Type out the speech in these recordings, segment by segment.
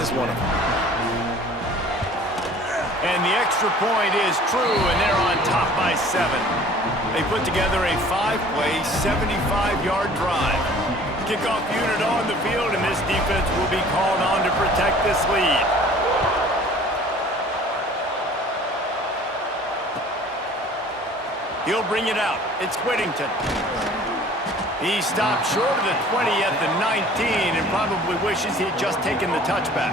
is one of them. And the extra point is true, and they're on top by 7. They put together a 5-play, 75-yard drive. Kickoff unit on the field, and this defense will be called on to protect this lead. He'll bring it out. It's Whittington. He stopped short of the 20 at the 19 and probably wishes he had just taken the touchback.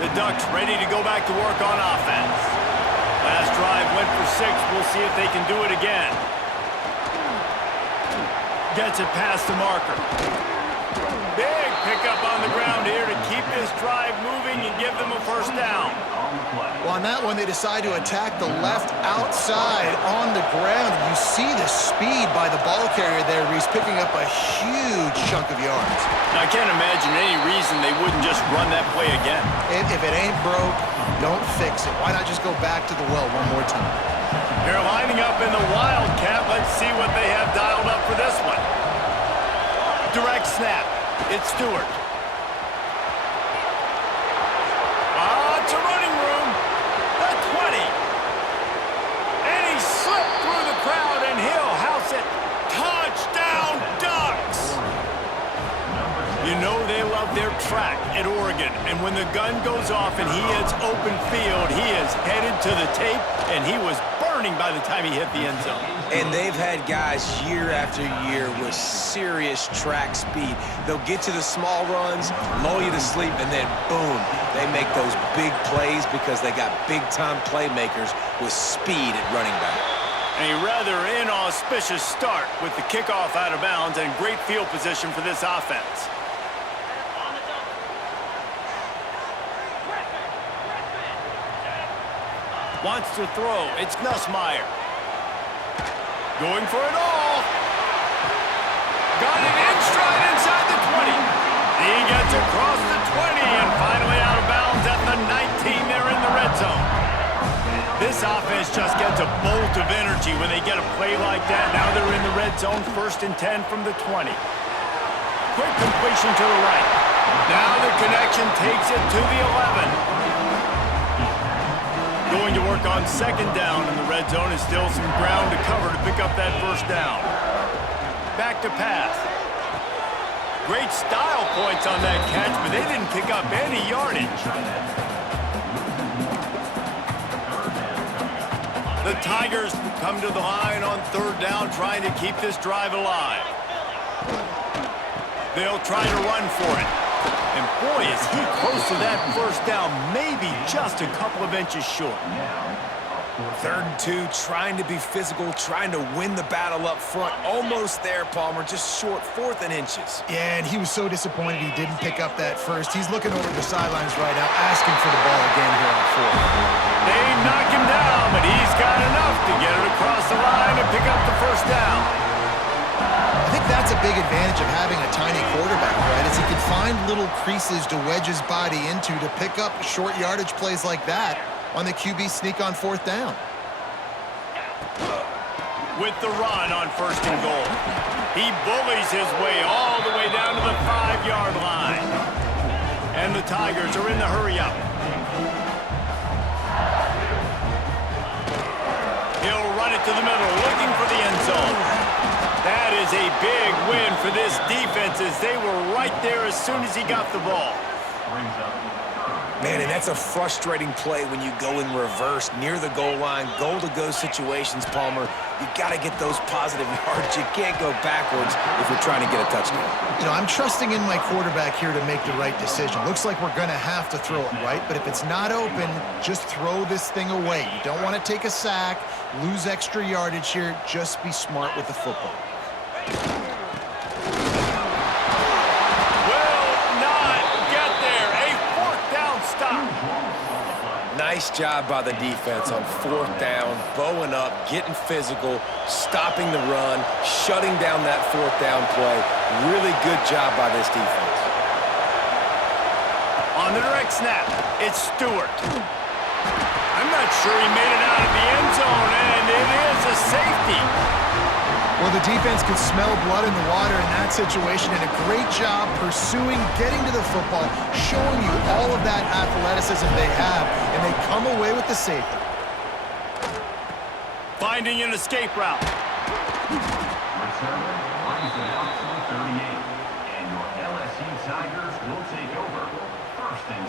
The Ducks ready to go back to work on offense. Last drive went for 6. We'll see if they can do it again. Gets it past the marker. Big pickup on the ground here to keep this drive moving and give them a first down. Well, on that one, they decide to attack the left outside on the ground. And you see the speed by the ball carrier there. He's picking up a huge chunk of yards. Now, I can't imagine any reason they wouldn't just run that play again. If it ain't broke, don't fix it. Why not just go back to the well one more time? They're lining up in the Wildcat. Let's see what they have dialed up for this one. Direct snap. It's Stewart. It's a running room. The 20. And he slipped through the crowd, and he'll house it. Touchdown, Ducks! You know they love their track at Oregon, and when the gun goes off and he hits open field, he is headed to the tape, and he was burning by the time he hit the end zone. And they've had guys year after year with serious track speed. They'll get to the small runs, lull you to sleep, and then boom, they make those big plays because they got big-time playmakers with speed at running back. A rather inauspicious start with the kickoff out of bounds and great field position for this offense. Wants to throw. It's Nussmeier. Going for it all. Got it in stride inside the 20. He gets across the 20 and finally out of bounds at the 19. They're in the red zone. This offense just gets a bolt of energy when they get a play like that. Now they're in the red zone, 1st and 10 from the 20. Quick completion to the right. Now the connection takes it to the 11. Going to work on 2nd down in the red zone is still some ground to cover to pick up that first down. Back to pass. Great style points on that catch, but they didn't pick up any yardage. The Tigers come to the line on 3rd down, trying to keep this drive alive. They'll try to run for it. And boy, is he close to that first down, maybe just a couple of inches short. 3rd and 2, trying to be physical, trying to win the battle up front. Almost there, Palmer, just short, 4th and inches. Yeah, and he was so disappointed he didn't pick up that first. He's looking over the sidelines right now, asking for the ball again here on 4th. They knock him down, but he's got enough to get it across the line and pick up the first down. I think that's a big advantage of having a tiny quarterback, right? Is he can find little creases to wedge his body into to pick up short yardage plays like that on the QB sneak on 4th down. With the run on 1st and goal. He bullies his way all the way down to the 5-yard line. And the Tigers are in the hurry-up. He'll run it to the middle, looking for the end zone. That is a big win for this defense as they were right there as soon as he got the ball. Man, and that's a frustrating play when you go in reverse near the goal line, goal-to-go situations, Palmer. You got to get those positive yards. You can't go backwards if you're trying to get a touchdown. You know, I'm trusting in my quarterback here to make the right decision. Looks like we're going to have to throw it, right? But if it's not open, just throw this thing away. You don't want to take a sack, lose extra yardage here. Just be smart with the football. Nice job by the defense on 4th down, bowing up, getting physical, stopping the run, shutting down that 4th down play. Really good job by this defense. On the direct snap, it's Stewart. I'm not sure he made it out of the end zone, and it is a safety. Well, the defense could smell blood in the water in that situation, and a great job pursuing, getting to the football, showing you all of that athleticism they have, and they come away with the safety. Finding an escape route. Return brings it out to the 38. And your LSU Tigers will take over 1st and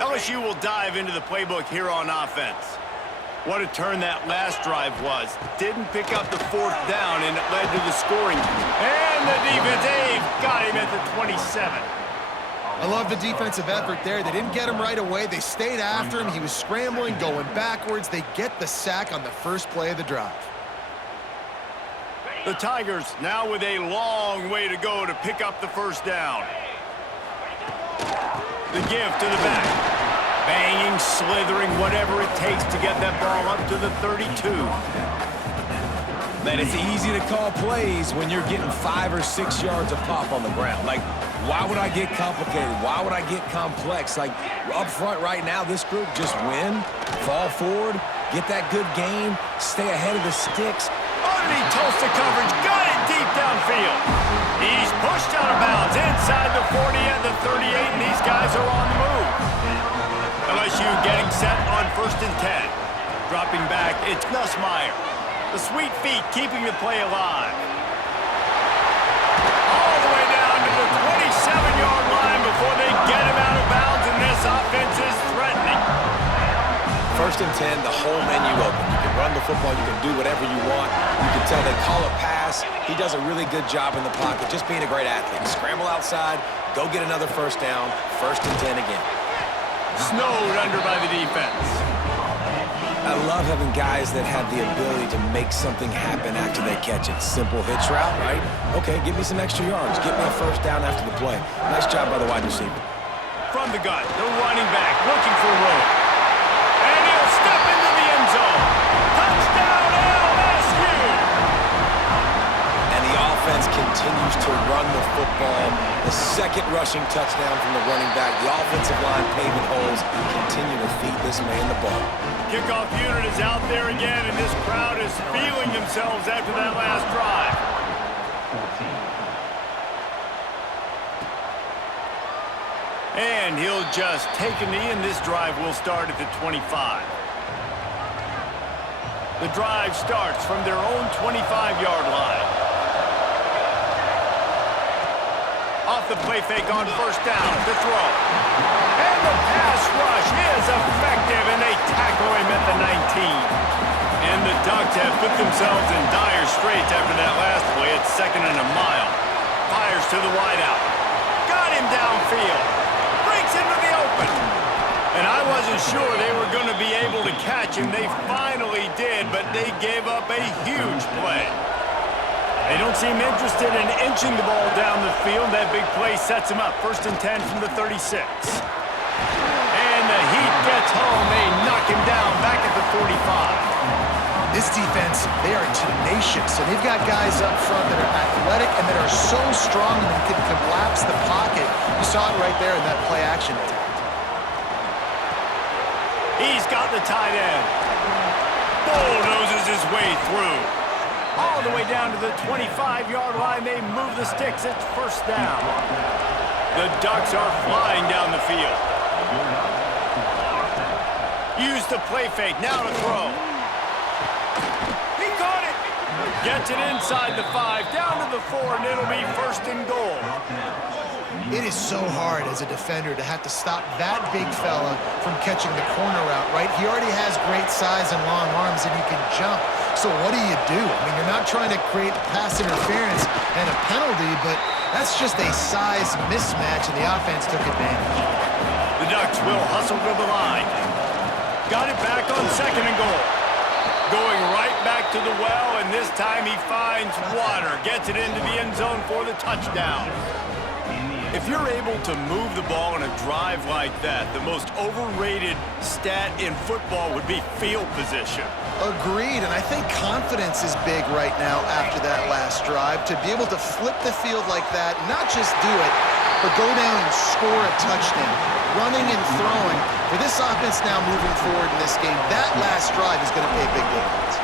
10. LSU will dive into the playbook here on offense. What a turn that last drive was. Didn't pick up the 4th down, and it led to the scoring. And the defense, Dave, got him at the 27. I love the defensive effort there. They didn't get him right away. They stayed after him. He was scrambling, going backwards. They get the sack on the first play of the drive. The Tigers now with a long way to go to pick up the 1st down. The give to the back. Banging, slithering, whatever it takes to get that ball up to the 32. Man, it's easy to call plays when you're getting 5 or 6 yards of pop on the ground. Like, why would I get complicated? Why would I get complex? Like, up front right now, this group just win, fall forward, get that good game, stay ahead of the sticks. Underneath Tulsa coverage, got it deep downfield. He's pushed out of bounds inside the 40 and the 38, and these guys are on the move. LSU getting set on 1st and 10. Dropping back, it's Nussmeier. The sweet feet keeping the play alive. All the way down to the 27-yard line before they get him out of bounds, and this offense is threatening. 1st and 10, the whole menu open. You can run the football, you can do whatever you want. You can tell they call a pass. He does a really good job in the pocket, just being a great athlete. Scramble outside, go get another 1st down, 1st and 10 again. Snowed under by the defense. I love having guys that have the ability to make something happen after they catch it. Simple hitch route, right? Okay, give me some extra yards. Get me a 1st down after the play. Nice job by the wide receiver. From the gun, the running back looking for room. And he'll step into the end zone. Touchdown, LSU! And the offense continues to run the football. The 2nd rushing touchdown from the running back. The offensive line paving holes. Continue to feed this man the ball. Kickoff unit is out there again, and this crowd is feeling themselves after that last drive. 14. And he'll just take a knee, and this drive will start at the 25. The drive starts from their own 25-yard line. Off the play fake on 1st down to throw. And the pass rush is effective, and they tackle him at the 19. And the Ducks have put themselves in dire straits after that last play. It's 2nd and a mile. Fires to the wideout. Got him downfield. Breaks into the open. And I wasn't sure they were going to be able to catch him. They finally did, but they gave up a huge play. They don't seem interested in inching the ball down the field. That big play sets him up. 1st and 10 from the 36. And the Heat gets home. They knock him down back at the 45. This defense, they are tenacious, and they've got guys up front that are athletic and that are so strong and they can collapse the pocket. You saw it right there in that play-action attempt. He's got the tight end. Bulldozes his way through. All the way down to the 25-yard line. They move the sticks. It's 1st down. The Ducks are flying down the field. Use the play fake. Now to throw. He caught it. Gets it inside the 5, down to the 4, and it'll be 1st and goal. It is so hard as a defender to have to stop that big fella from catching the corner route, right? He already has great size and long arms, and he can jump. So what do you do? I mean, you're not trying to create pass interference and a penalty, but that's just a size mismatch, and the offense took advantage. The Ducks will hustle to the line. Got it back on 2nd and goal. Going right back to the well, and this time he finds water. Gets it into the end zone for the touchdown. If you're able to move the ball in a drive like that, the most overrated stat in football would be field position. Agreed, and I think confidence is big right now after that last drive. To be able to flip the field like that, not just do it, but go down and score a touchdown. Running and throwing. For this offense now moving forward in this game, that last drive is going to pay big dividends.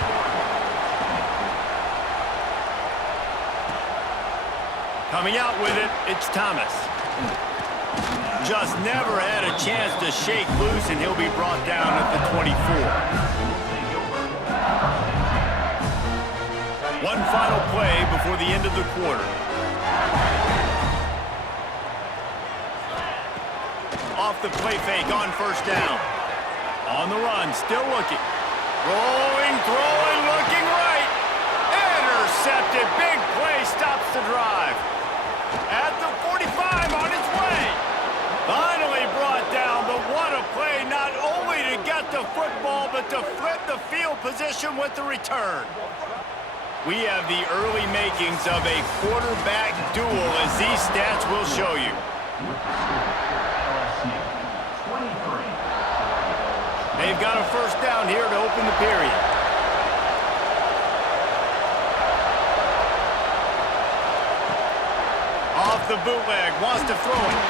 Coming out with it, it's Thomas. Just never had a chance to shake loose, and he'll be brought down at the 24. One final play before the end of the quarter. Off the play fake on first down. On the run, still looking. Rolling, throwing, looking right. Intercepted. Big play stops the drive. At the 45 on its way. Finally brought down, but what a play, not only to get the football, but to flip the field position with the return. We have the early makings of a quarterback duel, as these stats will show you. LSU, 23. They've got a first down here to open the period. Off the bootleg, wants to throw it.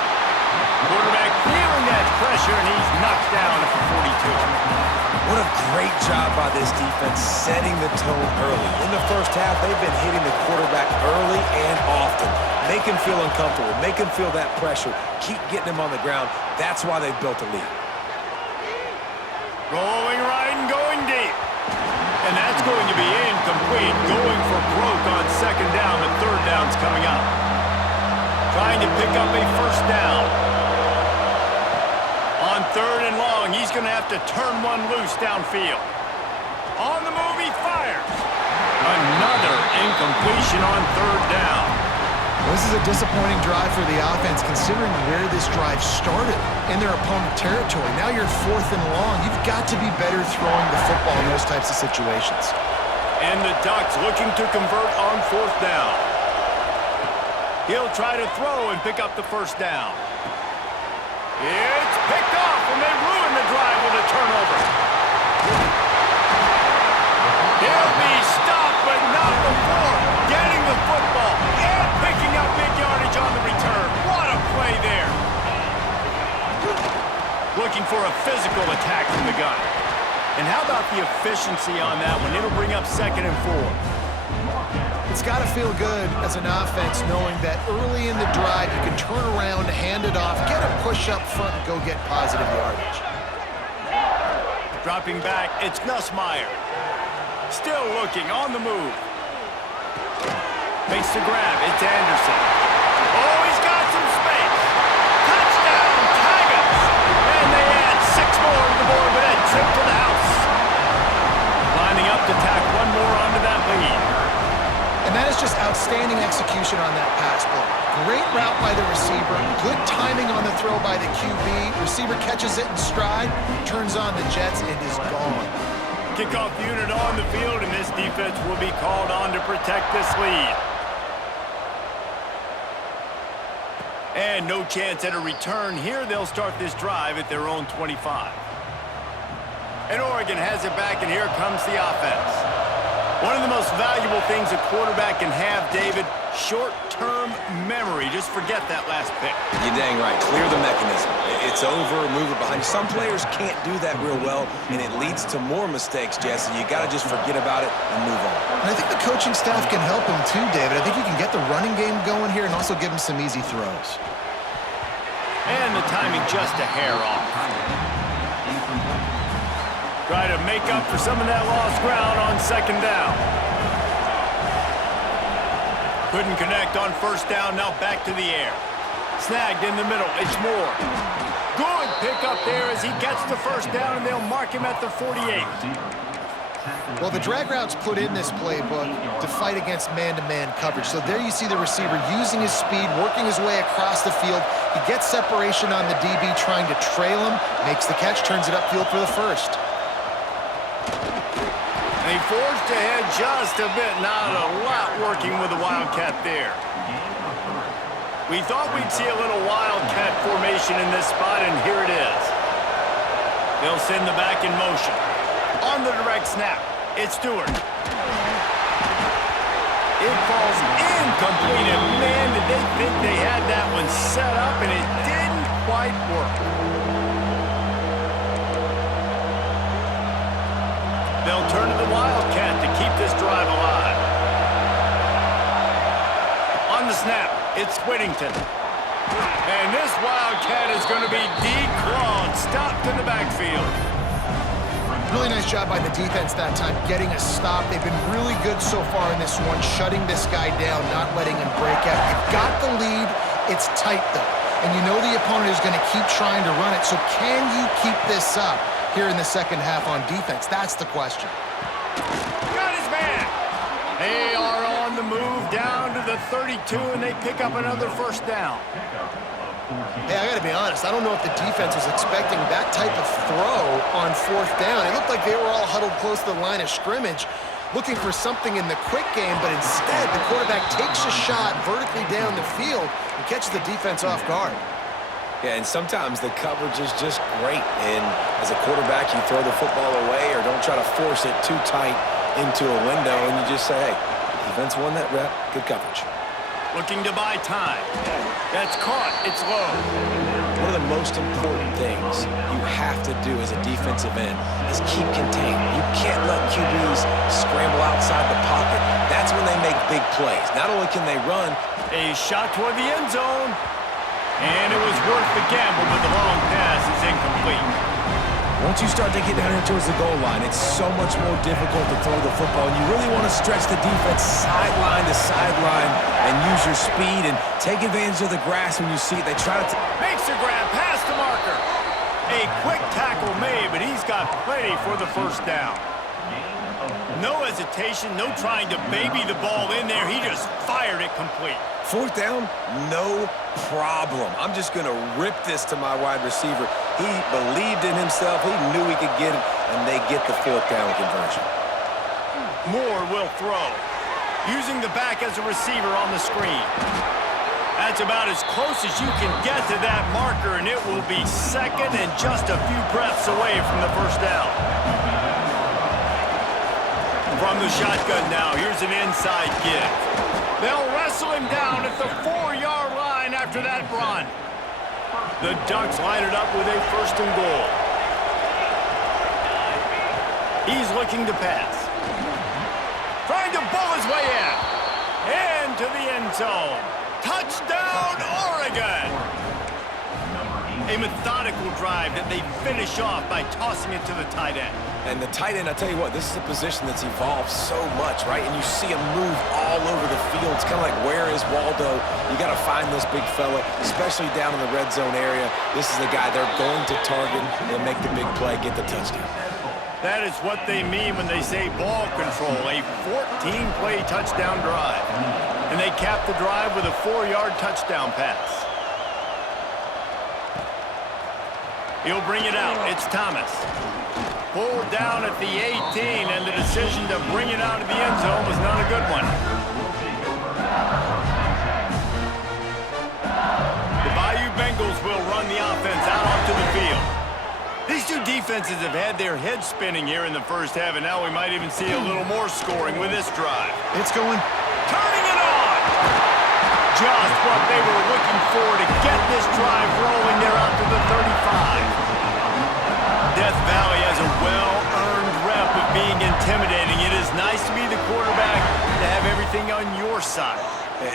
Quarterback feeling that pressure, and he's knocked down at the 42. What a great job by this defense setting the tone early. In the first half, they've been hitting the quarterback early and often. Make him feel uncomfortable. Make him feel that pressure. Keep getting him on the ground. That's why they've built a lead. Rolling right and going deep. And that's going to be incomplete. Going for broke on second down. The third down's coming up. Trying to pick up a first down. On third and long, he's going to have to turn one loose downfield. On the move, he fires. Another incompletion on third down. This is a disappointing drive for the offense, considering where this drive started in their opponent territory. Now you're fourth and long. You've got to be better throwing the football in those types of situations. And the Ducks looking to convert on fourth down. He'll try to throw and pick up the first down. It's picked off, and they ruin the drive with a turnover. He'll be stopped, but not before getting the football and picking up big yardage on the return. What a play there. Looking for a physical attack from the gun. And how about the efficiency on that one? It'll bring up second and 4. It's got to feel good as an offense knowing that early in the drive you can turn around, hand it off, get a push up front, and go get positive yardage. Dropping back, it's Nussmeier. Still looking, on the move. Makes the grab, it's Anderson. Oh, he's got some space. Touchdown, Tigers! And they add 6 more to the board with that trip to the house. Lining up to tack one more onto that lead. And that is just outstanding execution on that pass play. Great route by the receiver, good timing on the throw by the QB. Receiver catches it in stride, turns on the jets, and is gone. Kickoff unit on the field, and this defense will be called on to protect this lead. And no chance at a return here. They'll start this drive at their own 25. And Oregon has it back, and here comes the offense. One of the most valuable things a quarterback can have, David, short-term memory. Just forget that last pick. You're dang right. Clear the mechanism. It's over, move it behind you. Some players can't do that real well, and it leads to more mistakes, Jesse. You got to just forget about it and move on. And I think the coaching staff can help him too, David. I think you can get the running game going here and also give him some easy throws. And the timing just a hair off. Try to make up for some of that lost ground on second down. Couldn't connect on first down, now back to the air. Snagged in the middle, it's Moore. Good pick up there as he gets the first down, and they'll mark him at the 48. Well, the drag route's put in this playbook to fight against man-to-man coverage. So there you see the receiver using his speed, working his way across the field. He gets separation on the DB, trying to trail him, makes the catch, turns it upfield for the first. They forged ahead just a bit. Not a lot working with the Wildcat there. We thought we'd see a little Wildcat formation in this spot, and here it is. They'll send the back in motion. On the direct snap, it's Stewart. It falls incomplete, and man, did they think they had that one set up, and it didn't quite work. They'll turn to the Wildcat to keep this drive alive. On the snap, It's Whittington. And this Wildcat is going to be declawed, stopped in the backfield. Really nice job by the defense that time, getting a stop. They've been really good so far in this one, shutting this guy down, not letting him break out. You've got the lead. It's tight, though. And you know the opponent is going to keep trying to run it. So can you keep this up here in the second half on defense? That's the question. Got his man. They are on the move down to the 32, and they pick up another first down. Hey, I got to be honest. I don't know if the defense was expecting that type of throw on fourth down. It looked like they were all huddled close to the line of scrimmage, looking for something in the quick game, but instead the quarterback takes a shot vertically down the field and catches the defense off guard. Yeah, and sometimes the coverage is just great. And as a quarterback, you throw the football away or don't try to force it too tight into a window, and you just say, hey, defense won that rep, good coverage. Looking to buy time. That's caught. It's low. One of the most important things you have to do as a defensive end is keep contained. You can't let QBs scramble outside the pocket. That's when they make big plays. Not only can they run. A shot toward the end zone. And it was worth the gamble, but the long pass is incomplete. Once you start to get down here towards the goal line, it's so much more difficult to throw the football. And you really want to stretch the defense sideline to sideline and use your speed and take advantage of the grass when you see it. They try to... Makes the grab, pass the marker. A quick tackle made, but he's got plenty for the first down. No hesitation, no trying to baby the ball in there. He just fired it complete. Fourth down, no problem. I'm just going to rip this to my wide receiver. He believed in himself. He knew he could get it, and they get the fourth down conversion. Moore will throw, using the back as a receiver on the screen. That's about as close as you can get to that marker, and it will be second and just a few breaths away from the first down. From the shotgun now, here's an inside give. They'll wrestle him down at the 4-yard line after that run. The Ducks line it up with a first and goal. He's looking to pass. Trying to bull his way in. Into the end zone. Touchdown, Oregon! A methodical drive that they finish off by tossing it to the tight end. And the tight end, I tell you what, this is a position that's evolved so much, right? And you see him move all over the field. It's kind of like, where is Waldo? You got to find this big fella, especially down in the red zone area. This is the guy they're going to target and make the big play, get the touchdown. That is what they mean when they say ball control, a 14-play touchdown drive. And they cap the drive with a 4-yard touchdown pass. He'll bring it out. It's Thomas. Pulled down at the 18, and the decision to bring it out of the end zone was not a good one. The Bayou Bengals will run the offense out onto the field. These two defenses have had their heads spinning here in the first half, and now we might even see a little more scoring with this drive. It's going. Turning it on! Just what they were looking for to get this drive rolling. They're out to the 35. Death Valley has a well-earned rep of being intimidating. It is nice to be the quarterback, to have everything on your side.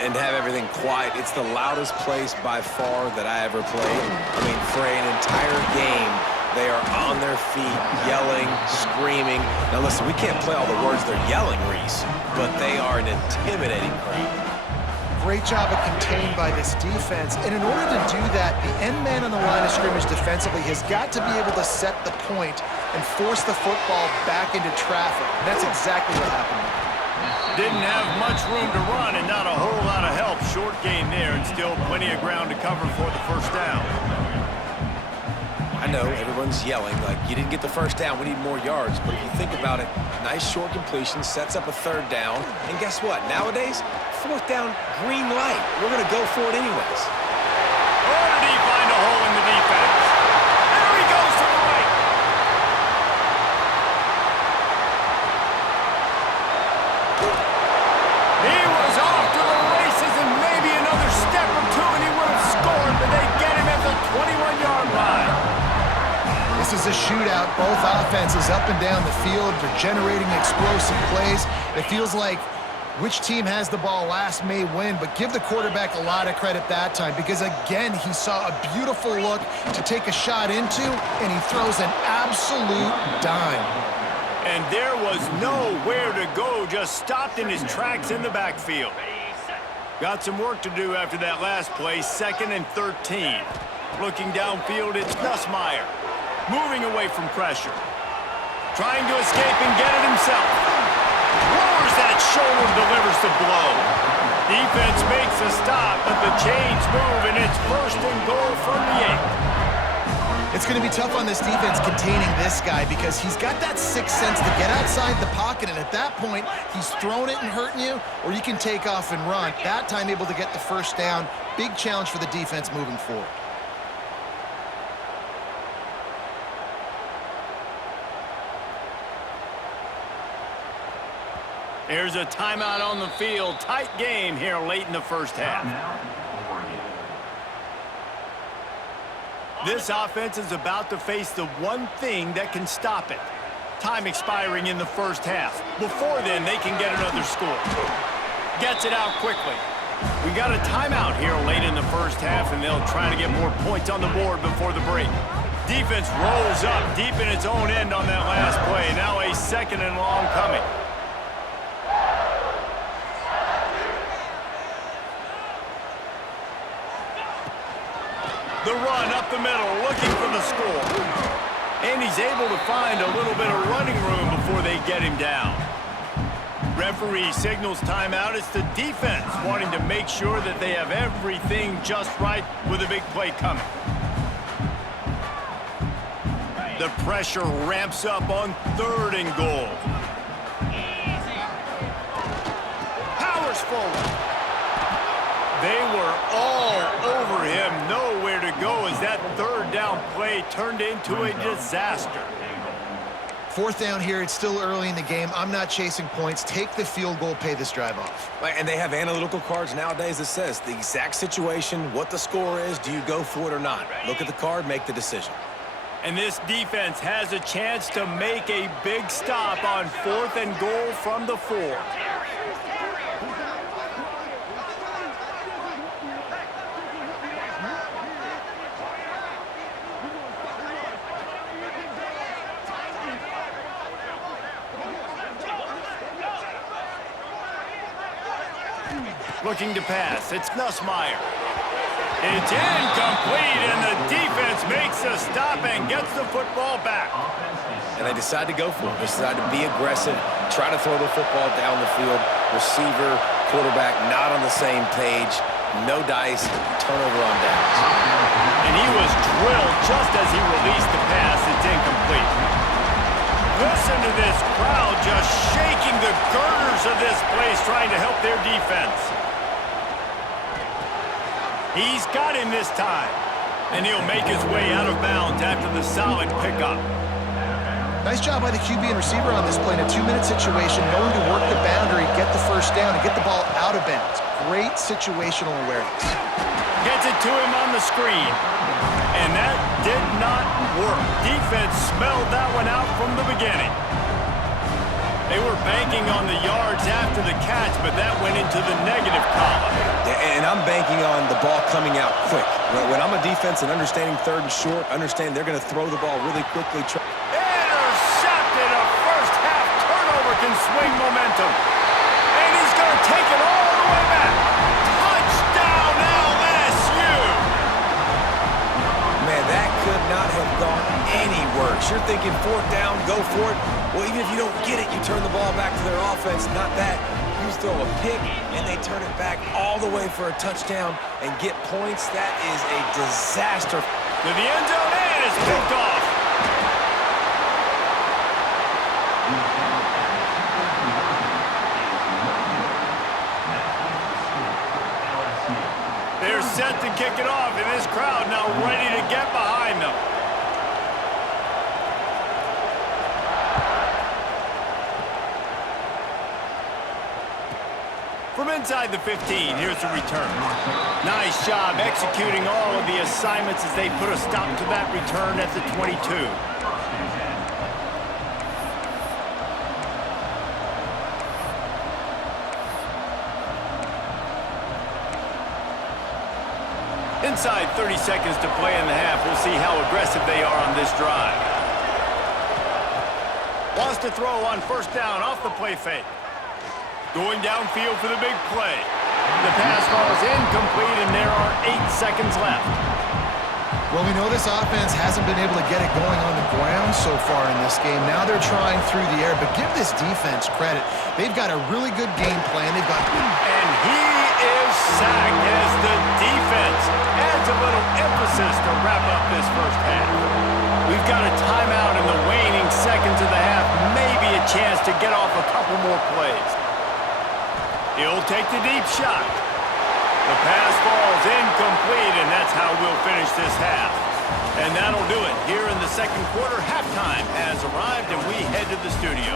And have everything quiet. It's the loudest place by far that I ever played. I mean, for an entire game, they are on their feet, yelling, screaming. Now listen, we can't play all the words they're yelling, Reese, but they are an intimidating crowd. Great job of contained by this defense. And in order to do that, the end man on the line of scrimmage defensively has got to be able to set the point and force the football back into traffic. And that's exactly what happened. Didn't have much room to run and not a whole lot of help. Short gain there and still plenty of ground to cover for the first down. I know everyone's yelling like, you didn't get the first down, we need more yards. But if you think about it, nice short completion, sets up a third down. And guess what? Nowadays, fourth down, green light. We're going to go for it anyways. Or did he find a hole in the defense? There he goes to the right. He was off to the races and maybe another step or two and he would have scored, but they get him at the 21-yard line. This is a shootout. Both offenses up and down the field. They're generating explosive plays. It feels like Which team has the ball last may win, but give the quarterback a lot of credit that time because, again, he saw a beautiful look to take a shot into, and he throws an absolute dime. And there was nowhere to go, just stopped in his tracks in the backfield. Got some work to do after that last play, 2nd and 13. Looking downfield, it's Nussmeier. Moving away from pressure. Trying to escape and get it himself. Lowers that shoulder, delivers the blow. Defense makes a stop, but the chains move, and it's 1st and goal from the 8. It's going to be tough on this defense containing this guy because he's got that sixth sense to get outside the pocket, and at that point, he's throwing it and hurting you, or you can take off and run. That time able to get the first down. Big challenge for the defense moving forward. There's a timeout on the field. Tight game here late in the first half. This offense is about to face the one thing that can stop it. Time expiring in the first half. Before then, they can get another score. Gets it out quickly. We got a timeout here late in the first half, and they'll try to get more points on the board before the break. Defense rolls up deep in its own end on that last play. Now a 2nd and long coming. The run up the middle, looking for the score. And he's able to find a little bit of running room before they get him down. Referee signals timeout. It's the defense wanting to make sure that they have everything just right with a big play coming. The pressure ramps up on 3rd and goal. Powers forward. They were all over him. Nowhere to go as that 3rd down play turned into a disaster. 4th down here. It's still early in the game. I'm not chasing points. Take the field goal, pay this drive off. And they have analytical cards nowadays that says the exact situation, what the score is, do you go for it or not? Look at the card, make the decision. And this defense has a chance to make a big stop on 4th and goal from the 4. Looking to pass. It's Nussmeier. It's incomplete, and the defense makes a stop and gets the football back. And they decide to go for it. They decide to be aggressive, try to throw the football down the field. Receiver, quarterback, not on the same page. No dice, turnover on downs. And he was drilled just as he released the pass. It's incomplete. Listen to this crowd just shaking the girders of this place, trying to help their defense. He's got him this time, and he'll make his way out of bounds after the solid pickup. Nice job by the QB and receiver on this play in a 2-minute situation, knowing to work the boundary, get the first down, and get the ball out of bounds. Great situational awareness. Gets it to him on the screen, and that did not work. Defense smelled that one out from the beginning. They were banking on the yards after the catch, but that went into the negative column. And I'm banking on the ball coming out quick. When I'm a defense and understanding 3rd and short, understand they're going to throw the ball really quickly. Intercepted. A first-half turnover can swing momentum. And he's going to take it all the way back. Touchdown, LSU! Man, that could not have gone any worse. You're thinking 4th down, go for it. Well, even if you don't get it, you turn the ball back to their offense. Not that. You throw a pick, and they turn it back all the way for a touchdown and get points. That is a disaster. To the end zone, and it's picked off. They're set to kick it off, and this crowd now ready to get behind them. From inside the 15, here's the return. Nice job executing all of the assignments as they put a stop to that return at the 22. Inside 30 seconds to play in the half. We'll see how aggressive they are on this drive. Wants to throw on first down off the play fake. Going downfield for the big play. The pass falls incomplete, and there are 8 seconds left. Well, we know this offense hasn't been able to get it going on the ground so far in this game. Now they're trying through the air, but give this defense credit. They've got a really good game plan. They've got... And he is sacked as the defense adds a little emphasis to wrap up this first half. We've got a timeout in the waning seconds of the half, maybe a chance to get off a couple more plays. He'll take the deep shot. The pass falls incomplete, and that's how we'll finish this half. And that'll do it. Here in the second quarter, halftime has arrived, and we head to the studio.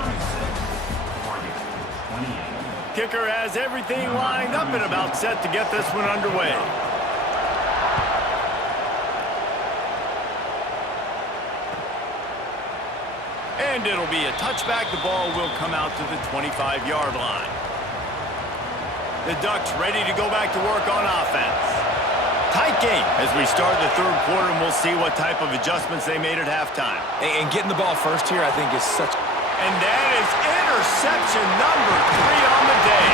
Kicker has everything lined up and about set to get this one underway. And it'll be a touchback. The ball will come out to the 25-yard line. The Ducks ready to go back to work on offense. Tight game as we start the third quarter, and we'll see what type of adjustments they made at halftime. And getting the ball first here, I think, is such... And that is interception number 3 on the day.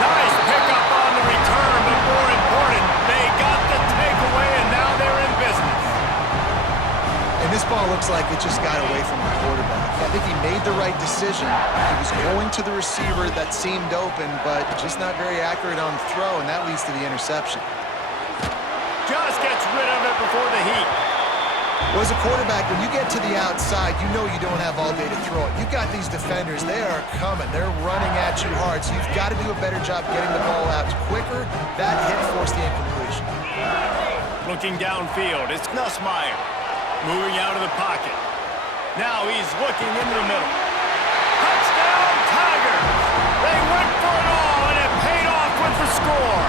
Nice pickup on the return, but more important, they got the takeaway, and now they're in business. And this ball looks like it just got away from the quarterback. I think he made the right decision. He was going to the receiver that seemed open, but just not very accurate on the throw, and that leads to the interception. Just gets rid of it before the heat. Well, as a quarterback, when you get to the outside, you know you don't have all day to throw it. You've got these defenders. They are coming. They're running at you hard, so you've got to do a better job getting the ball out quicker. That hit forced the incompletion. Looking downfield, it's Nussmeier. Moving out of the pocket. Now he's looking into the middle. Touchdown, Tigers! They went for it all, and it paid off with the score.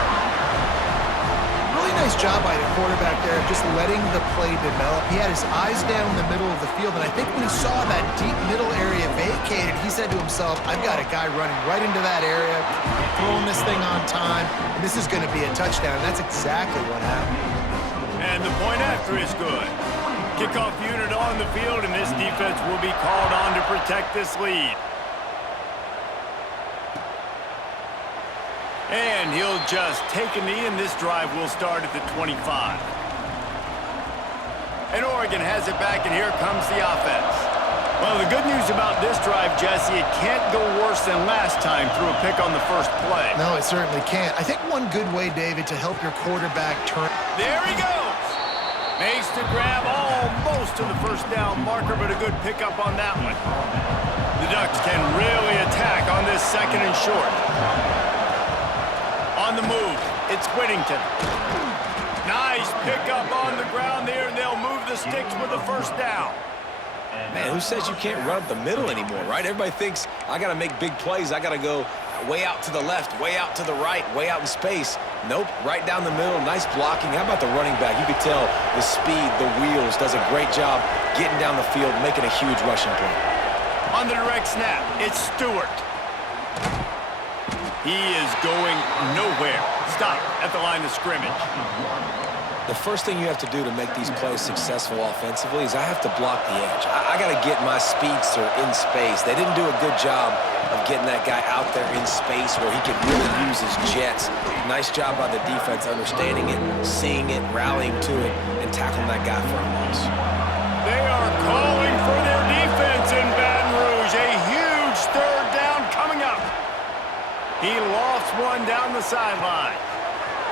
Really nice job by the quarterback there, just letting the play develop. He had his eyes down in the middle of the field, and I think when he saw that deep middle area vacated, he said to himself, I've got a guy running right into that area. I'm throwing this thing on time, and this is going to be a touchdown. And that's exactly what happened. And the point after is good. Kickoff unit on the field, and this defense will be called on to protect this lead. And he'll just take a knee, and this drive will start at the 25. And Oregon has it back, and here comes the offense. Well, the good news about this drive, Jesse, it can't go worse than last time through a pick on the first play. No, it certainly can't. I think one good way, David, to help your quarterback turn... There he goes! Makes the grab almost to the first down marker, but a good pickup on that one. The Ducks can really attack on this second and short. On the move, it's Whittington. Nice pickup on the ground there, and they'll move the sticks with the first down. Man, who says you can't run up the middle anymore, right? Everybody thinks, I got to make big plays. I got to go way out to the left, way out to the right, way out in space. Nope, right down the middle, nice blocking. How about the running back? You could tell the speed, the wheels, does a great job getting down the field, making a huge rushing play. On the direct snap, it's Stewart. He is going nowhere. Stop at the line of scrimmage. The first thing you have to do to make these plays successful offensively is I have to block the edge. I got to get my speedster in space. They didn't do a good job of getting that guy out there in space where he could really use his jets. Nice job by the defense understanding it, seeing it, rallying to it, and tackling that guy for a loss. They are calling for their defense in Baton Rouge. A huge third down coming up. He lost one down the sideline.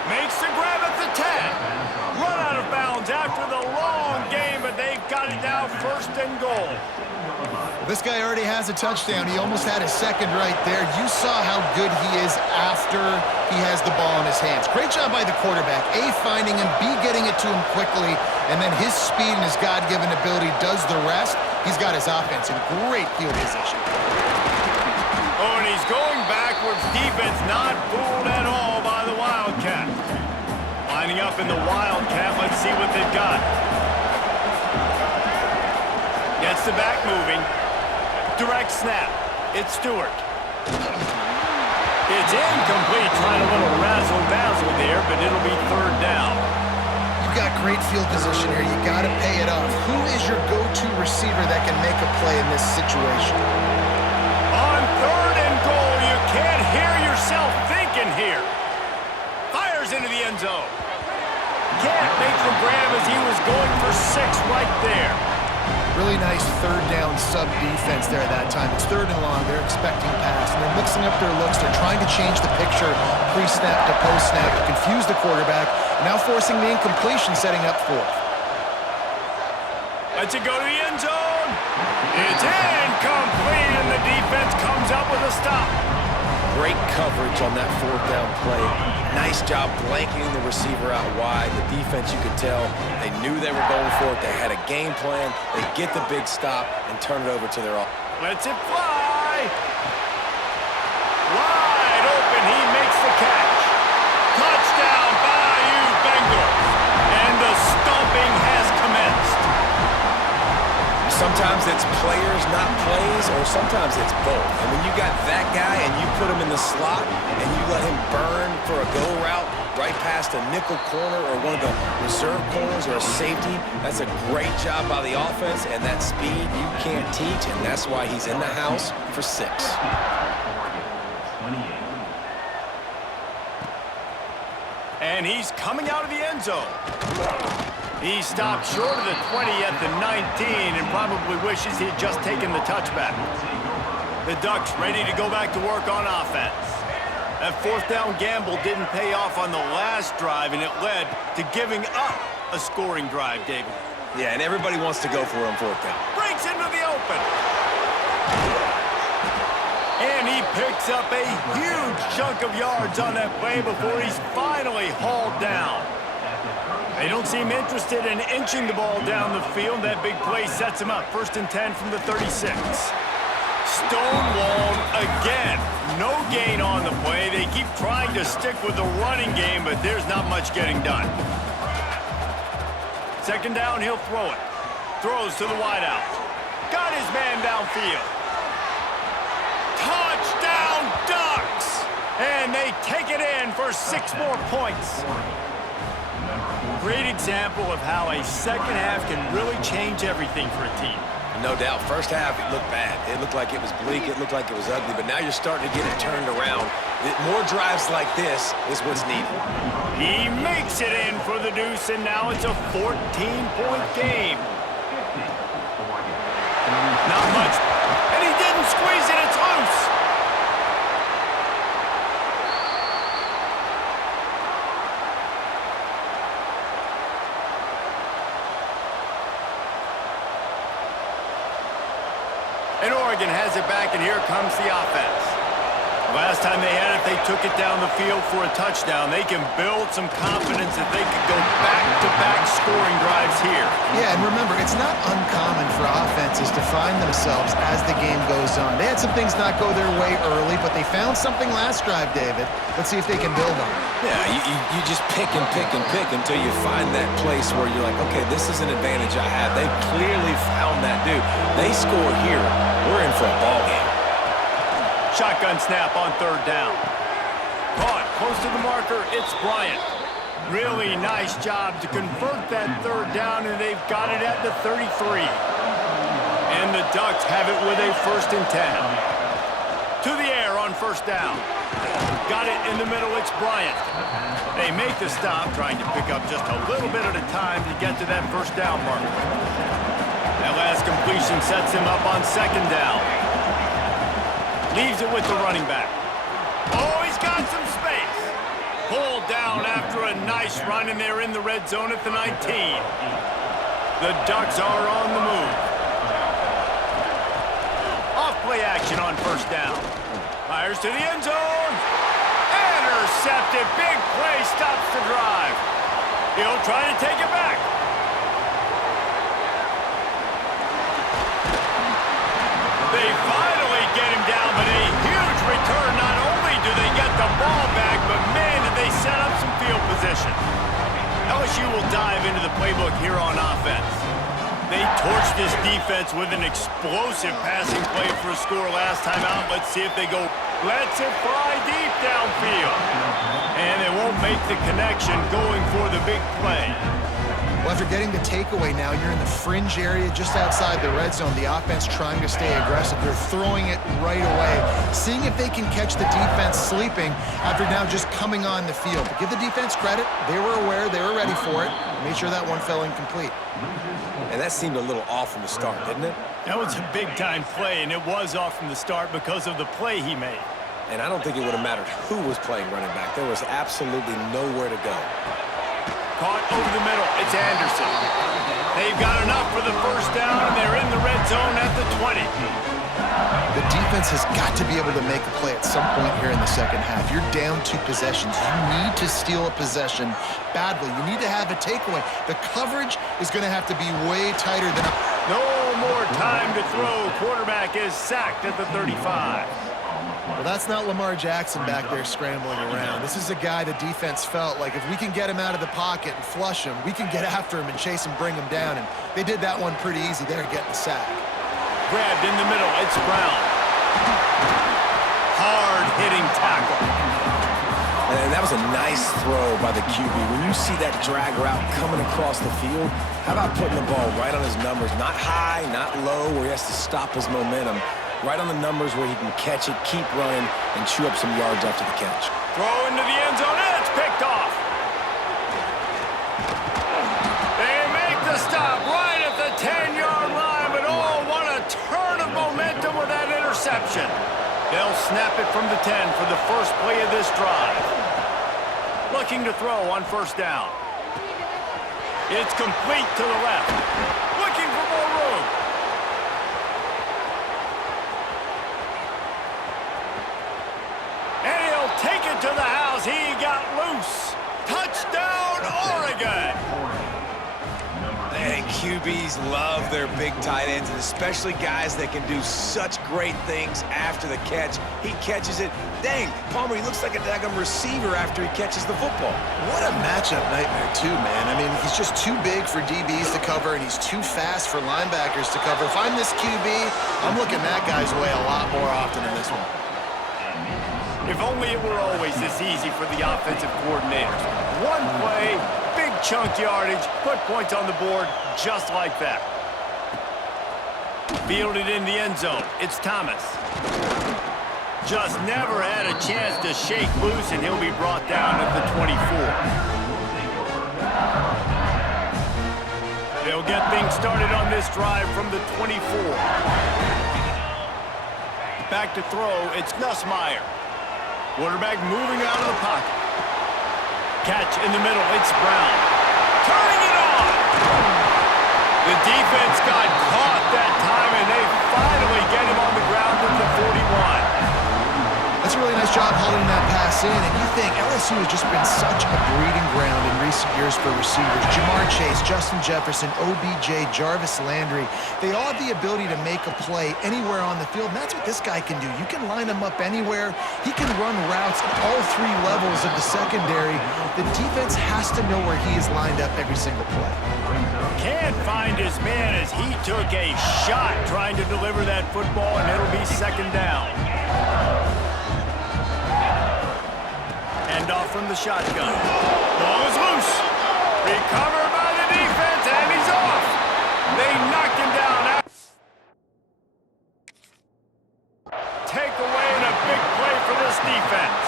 Makes the grab at the 10. Run out of bounds after the long game, but they've got it now first and goal. This guy already has a touchdown. He almost had a second right there. You saw how good he is after he has the ball in his hands. Great job by the quarterback. A, finding him, B, getting it to him quickly, and then his speed and his God-given ability does the rest. He's got his offense in great field position. Oh, and he's going backwards. Defense not fooled at all by the Wildcat. Lining up in the Wildcat. Let's see what they've got. Gets the back moving. Direct snap. It's Stewart. It's incomplete. Trying a little razzle-dazzle there, but it'll be third down. great field position here. You got to pay it off. Who is your go-to receiver that can make a play in this situation? On 3rd and goal, you can't hear yourself thinking here. Fires into the end zone. Can't make the grab as he was going for 6 right there. Really nice 3rd down sub-defense there that time. It's 3rd and long. They're expecting pass, and they're mixing up their looks. They're trying to change the picture pre-snap to post-snap to confuse the quarterback, now forcing the incompletion, setting up 4th. Lets it go to the end zone. It's incomplete, and the defense comes up with a stop. Great coverage on that 4th down play. Nice job blanketing the receiver out wide. The defense, you could tell, they knew they were going for it. They had a game plan. They get the big stop and turn it over to their offense. Lets it fly. Wide open, he makes the catch. Touchdown, Bayou Bengals. And the stomping has commenced. Sometimes it's players, not plays, or sometimes it's both. And when you got that guy and you put him in the slot and you let him burn for a go route right past a nickel corner or one of the reserve corners or a safety, that's a great job by the offense, and that speed you can't teach, and that's why he's in the house for 6. And he's coming out of the end zone. He stopped short of the 20 at the 19 and probably wishes he had just taken the touchback. The Ducks ready to go back to work on offense. That 4th down gamble didn't pay off on the last drive, and it led to giving up a scoring drive, David. Yeah, and everybody wants to go for it on 4th down. Breaks into the open. And he picks up a huge chunk of yards on that play before he's finally hauled down. They don't seem interested in inching the ball down the field. That big play sets him up. 1st and 10 from the 36. Stonewalled again. No gain on the play. They keep trying to stick with the running game, but there's not much getting done. 2nd down, he'll throw it. Throws to the wideout. Got his man downfield. Touchdown, Ducks! And they take it in for 6 more points. Great example of how a second half can really change everything for a team. No doubt. First half, it looked bad. It looked like it was bleak. It looked like it was ugly. But now you're starting to get it turned around. More drives like this is what's needed. He makes it in for the deuce, and now it's a 14-point game. Not much. And he didn't squeeze it. It's loose. And Oregon has it back, and here comes the offense. Last time they had it, they took it down the field for a touchdown. They can build some confidence that they can go back-to-back scoring drives here. Yeah, and remember, it's not uncommon for offenses to find themselves as the game goes on. They had some things not go their way early, but they found something last drive, David. Let's see if they can build on it. Yeah, you just pick and pick and pick until you find that place where you're like, okay, this is an advantage I have. They clearly found that dude. They score here, we're in for a ball game. Shotgun snap on 3rd down. Caught close to the marker, it's Bryant. Really nice job to convert that 3rd down, and they've got it at the 33. And the Ducks have it with a 1st and 10. To the air on 1st down. Got it in the middle, it's Bryant. They make the stop, trying to pick up just a little bit at a time to get to that 1st down marker. That last completion sets him up on 2nd down. Leaves it with the running back. Oh, he's got some space. Pulled down after a nice run, and they're in the red zone at the 19. The Ducks are on the move. Off play action on 1st down. Fires to the end zone. Intercepted. Big play stops the drive. He'll try to take it back. They finally get him down, but a huge return. Not only do they get the ball back, but man, did they set up some field position. LSU will dive into the playbook here on offense. They torched this defense with an explosive passing play for a score last time out. Let's see if they go. Lets it fly deep downfield. And they won't make the connection going for the big play. Well, after getting the takeaway now, you're in the fringe area just outside the red zone. The offense trying to stay aggressive. They're throwing it right away, seeing if they can catch the defense sleeping after now just coming on the field. But give the defense credit. They were aware. They were ready for it. Made sure that one fell incomplete. And that seemed a little off from the start, didn't it? That was a big-time play, and it was off from the start because of the play he made. And I don't think it would have mattered who was playing running back. There was absolutely nowhere to go. Caught over the middle. It's Anderson. They've got enough for the first down, and they're in the red zone at the 20. The defense has got to be able to make a play at some point here in the second half. You're down 2 possessions. You need to steal a possession badly. You need to have a takeaway. The coverage is going to have to be way tighter than... No more time to throw. Quarterback is sacked at the 35. Well, that's not Lamar Jackson back there scrambling around. This is a guy the defense felt like if we can get him out of the pocket and flush him, we can get after him and chase him, bring him down. And they did that one pretty easy there, getting the sack. Grabbed in the middle. It's Brown. Hard-hitting tackle. And that was a nice throw by the QB. When you see that drag route coming across the field, how about putting the ball right on his numbers? Not high, not low, where he has to stop his momentum. Right on the numbers where he can catch it, keep running, and chew up some yards after the catch. Throw into the end zone, and it's picked off. They make the stop right at the 10-yard line, but oh, what a turn of momentum with that interception. They'll snap it from the 10 for the first play of this drive. Looking to throw on first down. It's complete to the left. Looking for more room. And he'll take it to the house. He got loose. Touchdown, Oregon. And QBs love their big tight ends, and especially guys that can do such great things after the catch. He catches it. Dang, Palmer, he looks like a daggum receiver after he catches the football. What a matchup nightmare, too, man. I mean, he's just too big for DBs to cover, and he's too fast for linebackers to cover. If I'm this QB, I'm looking that guy's way a lot more often than this one. If only it were always this easy for the offensive coordinators. One play, big chunk yardage, put points on the board just like that. Fielded in the end zone. It's Thomas. Just never had a chance to shake loose, and he'll be brought down at the 24. They'll get things started on this drive from the 24. Back to throw, it's Nussmeier. Quarterback moving out of the pocket. Catch in the middle, it's Brown. Turning it on! The defense got caught that time, and they finally get him on the ground at the 41. That's a really nice job holding that pass in, and you think LSU has just been such a breeding ground in recent years for receivers. Jamar Chase, Justin Jefferson, OBJ, Jarvis Landry, they all have the ability to make a play anywhere on the field, and that's what this guy can do. You can line him up anywhere. He can run routes at all 3 levels of the secondary. The defense has to know where he is lined up every single play. Can't find his man as he took a shot trying to deliver that football, and it'll be second down. Off from the shotgun. Ball is loose. Recovered by the defense, and he's off. They knocked him down. Take away and a big play for this defense.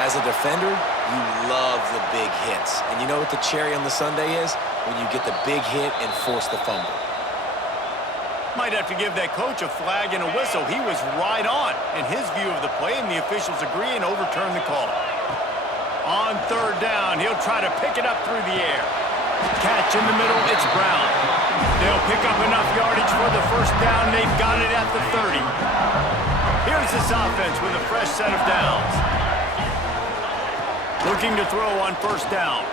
As a defender, you love the big hits. And you know what the cherry on the sundae is? When you get the big hit and force the fumble. Might have to give that coach a flag and a whistle. He was right on in his view of the play, and the officials agree and overturn the call. On third down, he'll try to pick it up through the air. Catch in the middle, it's Brown. They'll pick up enough yardage for the first down. They've got it at the 30. Here's this offense with a fresh set of downs. Looking to throw on first down.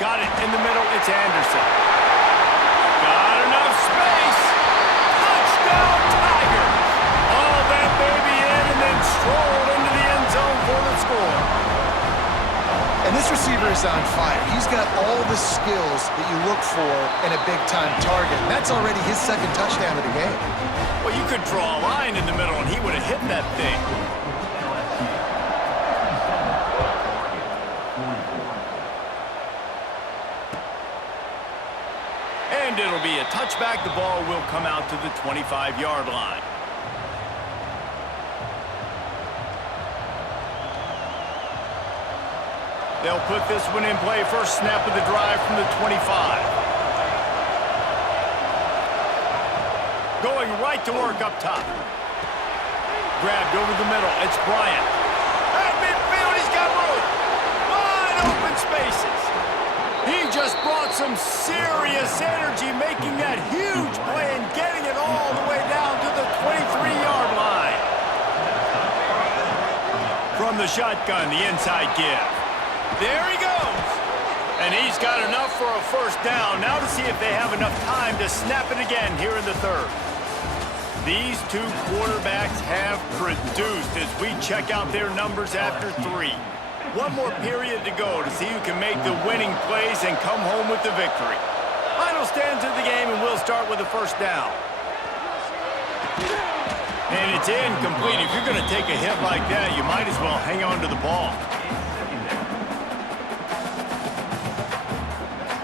Got it in the middle, it's Anderson. Got enough space. Touchdown, Tigers. All that baby in and then strolled into the end zone for the score. And this receiver is on fire. He's got all the skills that you look for in a big-time target. And that's already his second touchdown of the game. Well, you could draw a line in the middle, and he would have hit that thing. And it'll be a touchback. The ball will come out to the 25-yard line. They'll put this one in play. First snap of the drive from the 25. Going right to work up top. Grabbed over the middle. It's Bryant. At midfield, he's got room. Wide open spaces. He just brought some serious energy, making that huge play and getting it all the way down to the 23-yard line. From the shotgun, the inside give. There he goes. And he's got enough for a first down. Now to see if they have enough time to snap it again here in the third. These two quarterbacks have produced as we check out their numbers after 3. One more period to go to see who can make the winning plays and come home with the victory. Final stands of the game, and we'll start with a first down. And it's incomplete. If you're going to take a hit like that, you might as well hang on to the ball.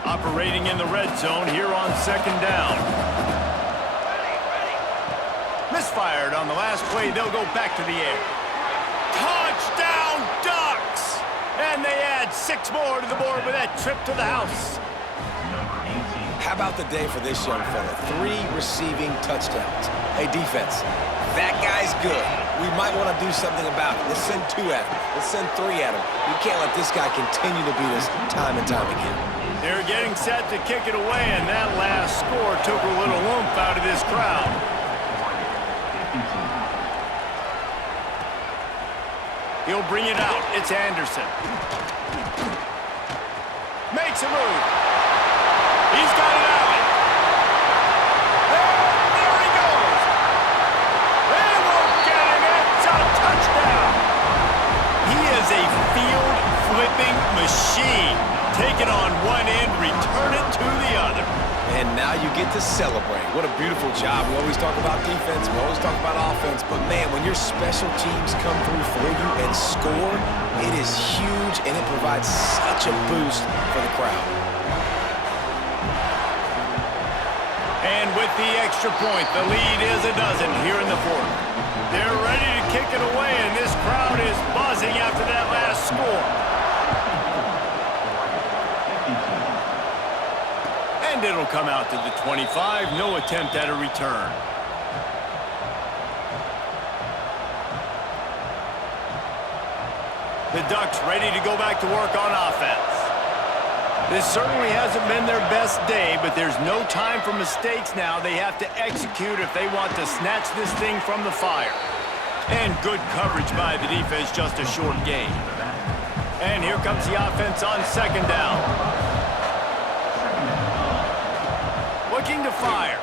Operating in the red zone here on second down. Misfired on the last play. They'll go back to the air. Touchdown, Ducks! And they add 6 more to the board with that trip to the house. How about the day for this young fella? 3 receiving touchdowns. Hey, defense, that guy's good. We might want to do something about it. Let's send 2 at him. Let's send 3 at him. We can't let this guy continue to beat us time and time again. They're getting set to kick it away, and that last score took a little oomph out of this crowd. He'll bring it out. It's Anderson. Makes a move. He's got it out. And there he goes. They won't get him. It's a touchdown. He is a field-flipping machine. Take it on one end, return it to the other. And now you get to celebrate. What a beautiful job. We always talk about defense, we always talk about offense, but man, when your special teams come through for you and score, it is huge and it provides such a boost for the crowd. And with the extra point, the lead is a dozen here in the fourth. They're ready to kick it away, and this crowd is buzzing after that last score. And it'll come out to the 25. No attempt at a return. The Ducks ready to go back to work on offense. This certainly hasn't been their best day, but there's no time for mistakes now. They have to execute if they want to snatch this thing from the fire. And good coverage by the defense, just a short gain. And here comes the offense on second down. Looking to fire.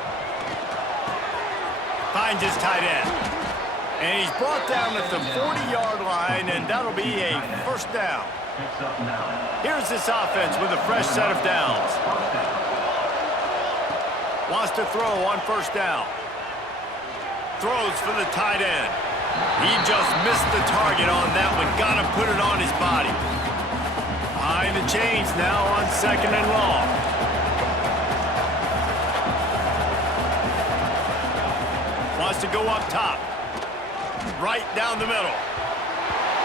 Finds his tight end. And he's brought down at the 40-yard line, and that'll be a first down. Here's this offense with a fresh set of downs. Wants to throw on first down. Throws for the tight end. He just missed the target on that one. Got to put it on his body. Behind the chains now on second and long. Wants to go up top. Right down the middle.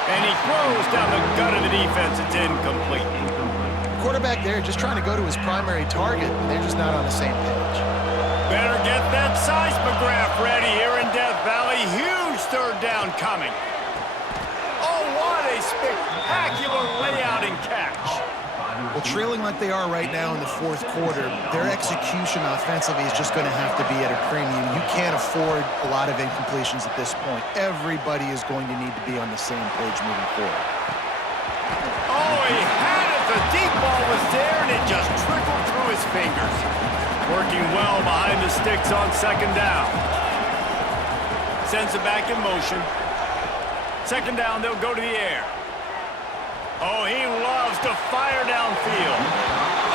And he throws down the gut of the defense. It's incomplete. Quarterback there just trying to go to his primary target. They're just not on the same page. Better get that seismograph ready here in Death Valley. Huge third down coming. Oh, what a spectacular layout and catch. Well, trailing like they are right now in the fourth quarter, their execution offensively is just going to have to be at a premium. You can't afford a lot of incompletions at this point. Everybody is going to need to be on the same page moving forward. Oh, he had it. The deep ball was there, and it just trickled through his fingers. Working well behind the sticks on second down. Sends it back in motion. Second down, they'll go to the air. Oh, he loves to fire downfield.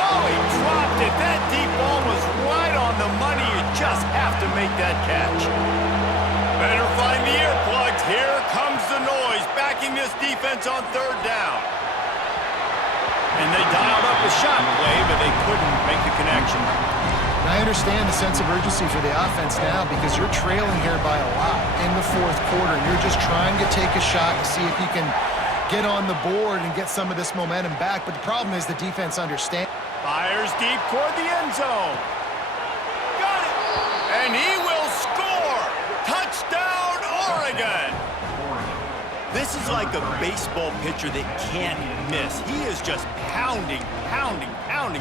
Oh, he dropped it. That deep ball was right on the money. You just have to make that catch. Better find the earplugs. Here comes the noise, backing this defense on third down. And they dialed up a shot play, but they couldn't make the connection. And I understand the sense of urgency for the offense now because you're trailing here by a lot in the fourth quarter. And you're just trying to take a shot to see if you can get on the board and get some of this momentum back. But the problem is the defense understands. Fires deep toward the end zone. Got it. And he will score. Touchdown, Oregon. This is like a baseball pitcher that can't miss. He is just pounding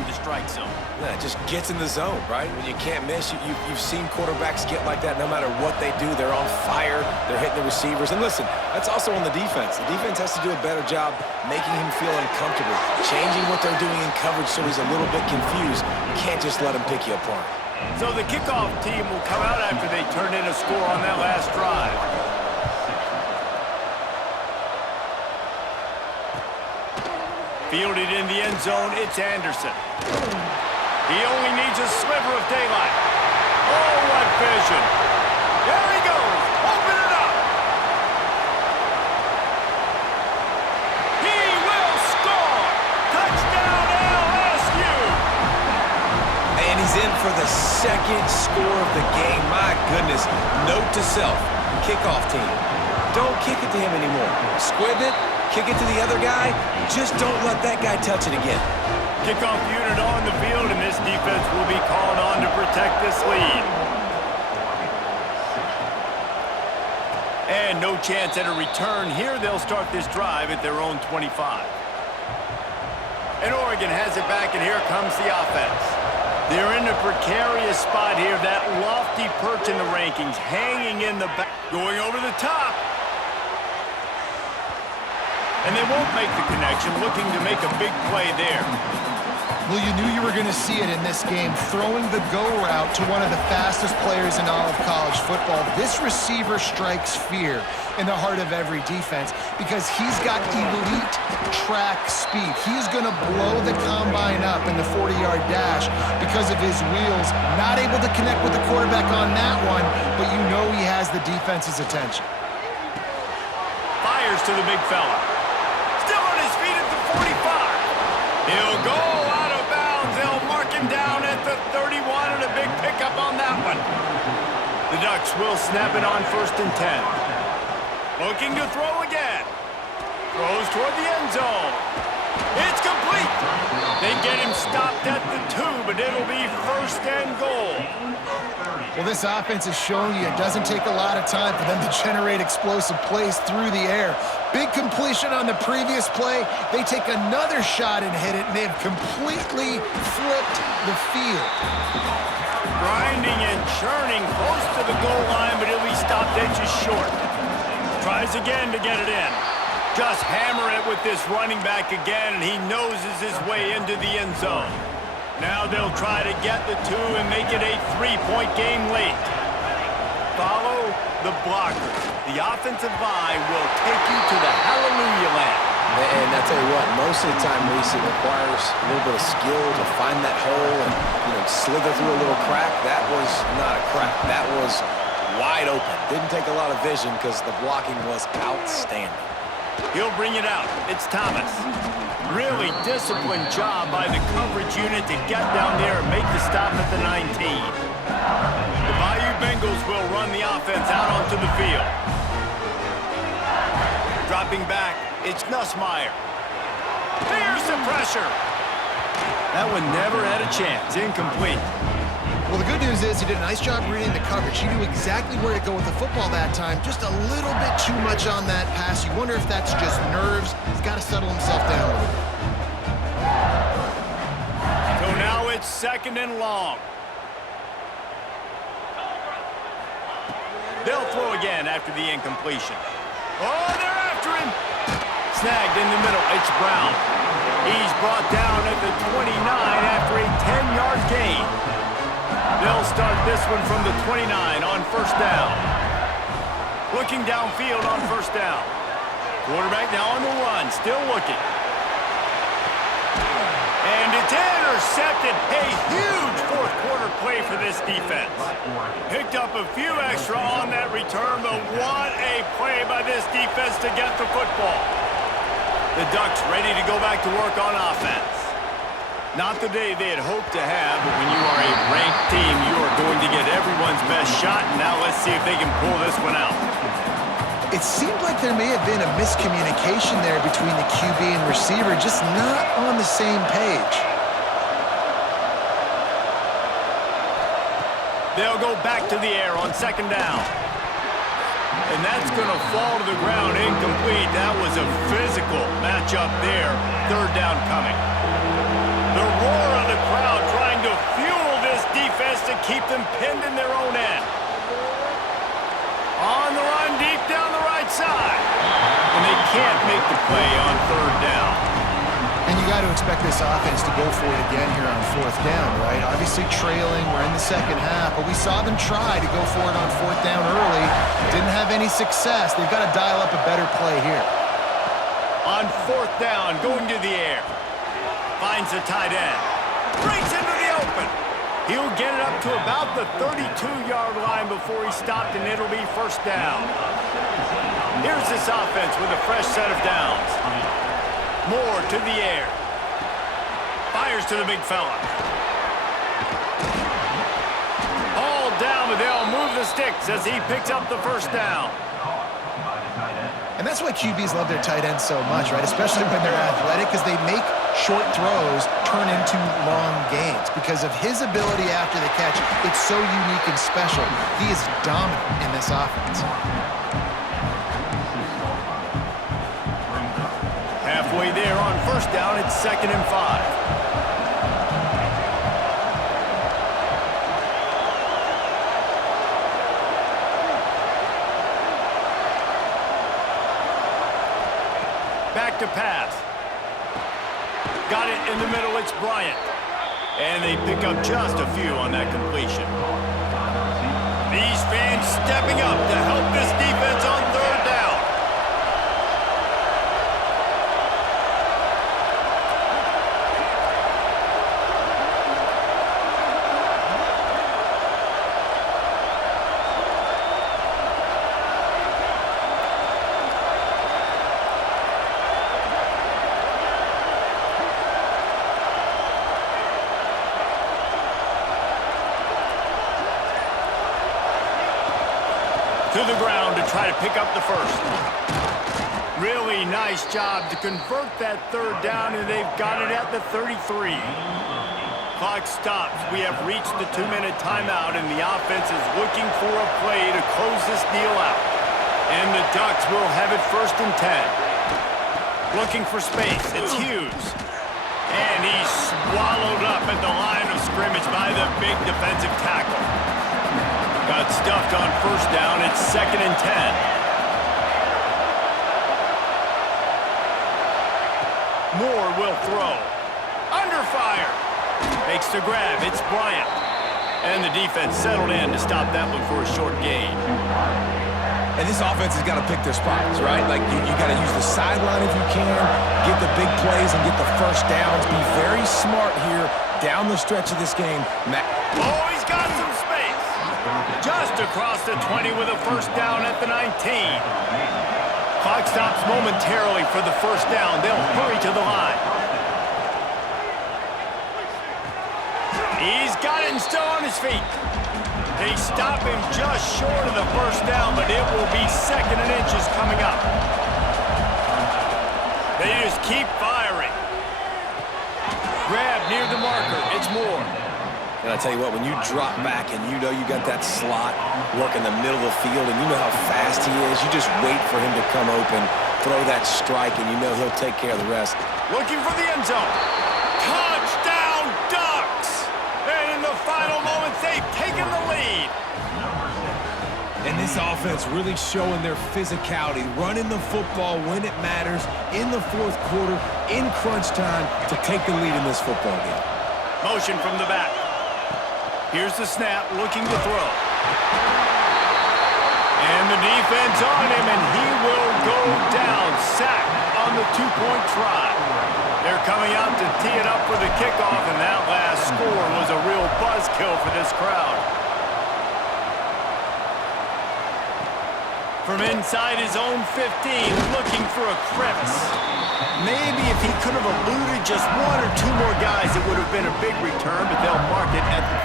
the strike zone. Yeah, it just gets in the zone, right? When you can't miss, you've seen quarterbacks get like that no matter what they do. They're on fire. They're hitting the receivers. And listen, that's also on the defense. The defense has to do a better job making him feel uncomfortable, changing what they're doing in coverage so he's a little bit confused. You can't just let him pick you apart. So the kickoff team will come out after they turn in a score on that last drive. Fielded in the end zone, it's Anderson. He only needs a sliver of daylight. Oh, what vision. There he goes. Open it up. He will score. Touchdown, LSU. And he's in for the second score of the game. My goodness. Note to self, kickoff team. Don't kick it to him anymore. Squib it. Kick it to the other guy. Just don't let that guy touch it again. Kickoff unit on the field, and this defense will be called on to protect this lead. And no chance at a return here. They'll start this drive at their own 25. And Oregon has it back, and here comes the offense. They're in a precarious spot here. That lofty perch in the rankings, hanging in the back. Going over the top. And they won't make the connection, looking to make a big play there. Well, you knew you were going to see it in this game, throwing the go route to one of the fastest players in all of college football. This receiver strikes fear in the heart of every defense because he's got elite track speed. He's going to blow the combine up in the 40-yard dash because of his wheels. Not able to connect with the quarterback on that one, but you know he has the defense's attention. Fires to the big fella. Still on his feet at the 45. He'll go out of bounds. They'll mark him down at the 31, and a big pickup on that one. The Ducks will snap it on 1st and 10. Looking to throw again. Throws toward the end zone. It's complete. They get him stopped at the 2, but it'll be 1st and goal. Well, this offense is showing you it doesn't take a lot of time for them to generate explosive plays through the air. Big completion on the previous play. They take another shot and hit it, and they've completely flipped the field. Grinding and churning close to the goal line, but he'll be stopped inches short. Tries again to get it in. Just hammer it with this running back again, and he noses his way into the end zone. Now they'll try to get the 2 and make it a 3-point game late. Follow the blockers. The offensive line will take you to the hallelujah land. And I tell you what, most of the time, Reese, it requires a little bit of skill to find that hole and slither through a little crack. That was not a crack. That was wide open. Didn't take a lot of vision because the blocking was outstanding. He'll bring it out. It's Thomas. Really disciplined job by the coverage unit to get down there and make the stop at the 19. The Bayou Bengals will run the offense out onto the field. Dropping back, it's Nussmeier. There's the pressure. That one never had a chance. Incomplete. Well, the good news is he did a nice job reading the coverage. He knew exactly where to go with the football that time. Just a little bit too much on that pass. You wonder if that's just nerves. He's got to settle himself down a little bit. So now it's 2nd and long. They'll throw again after the incompletion. Oh, they're after him. Snagged in the middle. It's Brown. He's brought down at the 29 after a 10-yard gain. They'll start this one from the 29 on 1st down. Looking downfield on 1st down. Quarterback now on the run, still looking. And it's intercepted. A huge 4th quarter play for this defense. Picked up a few extra on that return, but what a play by this defense to get the football. The Ducks ready to go back to work on offense. Not the day they had hoped to have, but when you are a ranked team, you are going to get everyone's best shot, and now let's see if they can pull this one out. It seemed like there may have been a miscommunication there between the QB and receiver, just not on the same page. They'll go back to the air on second down. And that's going to fall to the ground incomplete. That was a physical matchup there. Third down coming. The roar of the crowd trying to fuel this defense to keep them pinned in their own end. On the run, deep down the right side. And they can't make the play on third down. And you got to expect this offense to go for it again here on fourth down, right? Obviously trailing, we're in the second half, but we saw them try to go for it on fourth down early. Didn't have any success. They've got to dial up a better play here. On fourth down, going to the air. Finds the tight end. Breaks into the open. He'll get it up to about the 32-yard line before he stopped, and it'll be first down. Here's this offense with a fresh set of downs. Moore to the air. Fires to the big fella. All down, but they'll move the sticks as he picks up the first down. And that's why QBs love their tight ends so much, right? Especially when they're athletic, because they make short throws turn into long gains. Because of his ability after the catch, it's so unique and special. He is dominant in this offense. Halfway there on first down, it's 2nd and 5. Back to pass. Got it in the middle, it's Bryant. And they pick up just a few on that completion. These fans stepping up to help this defense on third down. To the ground to try to pick up the first. Really nice job to convert that third down, and they've got it at the 33. Clock stops. We have reached the 2-minute timeout, and the offense is looking for a play to close this deal out. And the Ducks will have it 1st and 10. Looking for space. It's Hughes. And he's swallowed up at the line of scrimmage by the big defensive tackle. Got stuffed on first down. It's 2nd and 10. Moore will throw. Under fire. Makes the grab. It's Bryant. And the defense settled in to stop that one for a short gain. And this offense has got to pick their spots, right? Like, you got to use the sideline if you can, get the big plays and get the first downs. Be very smart here down the stretch of this game. Oh, he's got some space. Just across the 20 with a first down at the 19. Clock stops momentarily for the first down. They'll hurry to the line. He's got it and still on his feet. They stop him just short of the first down, but it will be 2nd and inches coming up. They just keep firing. Grab near the marker. It's Moore. And I tell you what, when you drop back and you know you got that slot work in the middle of the field and you know how fast he is, you just wait for him to come open, throw that strike, and you know he'll take care of the rest. Looking for the end zone. Touchdown, Ducks! And in the final moments, they've taken the lead. And this offense really showing their physicality, running the football when it matters, in the fourth quarter, in crunch time, to take the lead in this football game. Motion from the back. Here's the snap, looking to throw. And the defense on him, and he will go down. Sacked on the 2-point try. They're coming out to tee it up for the kickoff, and that last score was a real buzzkill for this crowd. From inside his own 15, looking for a crevice. Maybe if he could have eluded just one or two more guys, it would have been a big return, but they'll mark it at the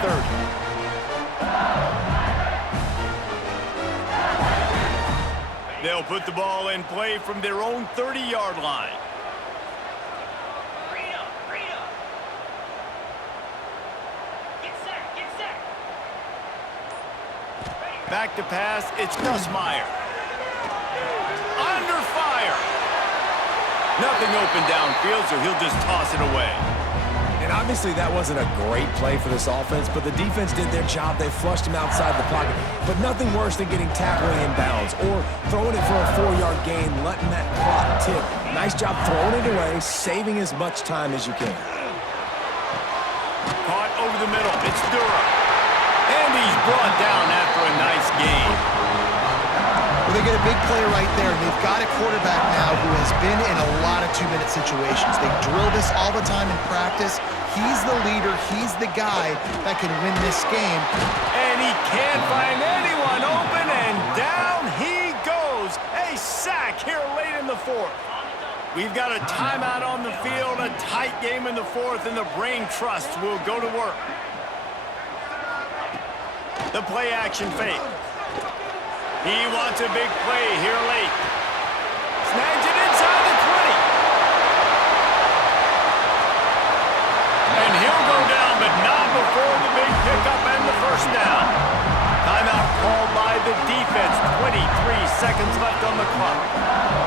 30. They'll put the ball in play from their own 30-yard line. Back to pass, it's Nussmeier. Under fire. Nothing open downfield, so he'll just toss it away. And obviously that wasn't a great play for this offense, but the defense did their job. They flushed him outside the pocket. But nothing worse than getting tackled in bounds or throwing it for a 4-yard gain, letting that clock tick. Nice job throwing it away, saving as much time as you can. Caught over the middle. It's Durham. And he's brought down after a nice gain. Well, they get a big play right there, and they've got a quarterback now who has been in a lot of 2-minute situations. They drill this all the time in practice. He's the leader. He's the guy that can win this game. And he can't find anyone open, and down he goes. A sack here late in the fourth. We've got a timeout on the field, a tight game in the fourth, and the brain trust will go to work. The play action fake. He wants a big play here late. Snags it inside the 20. And he'll go down, but not before the big pickup and the first down. Timeout called by the defense. 23 seconds left on the clock.